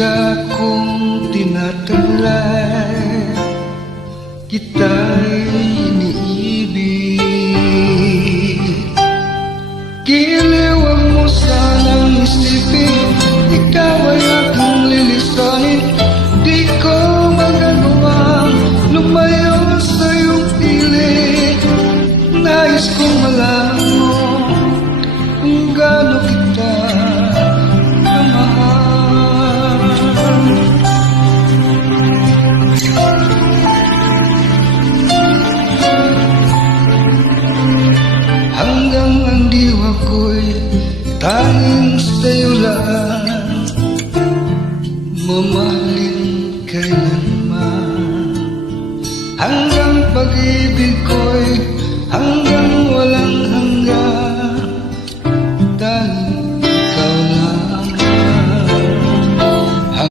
kong tinatalay, kita'y iniibig. Giliwang mo sanang isipin, ikaw ay aking lilisanin. Di ko magagawang lumayo sa iyong piling. Nais kong malaman mo kung gaano kita kamahal. Hanggang ang diwa ko'y tanging sa'yo lang, mamahalin kailanman. Hanggang pag-ibig ko'y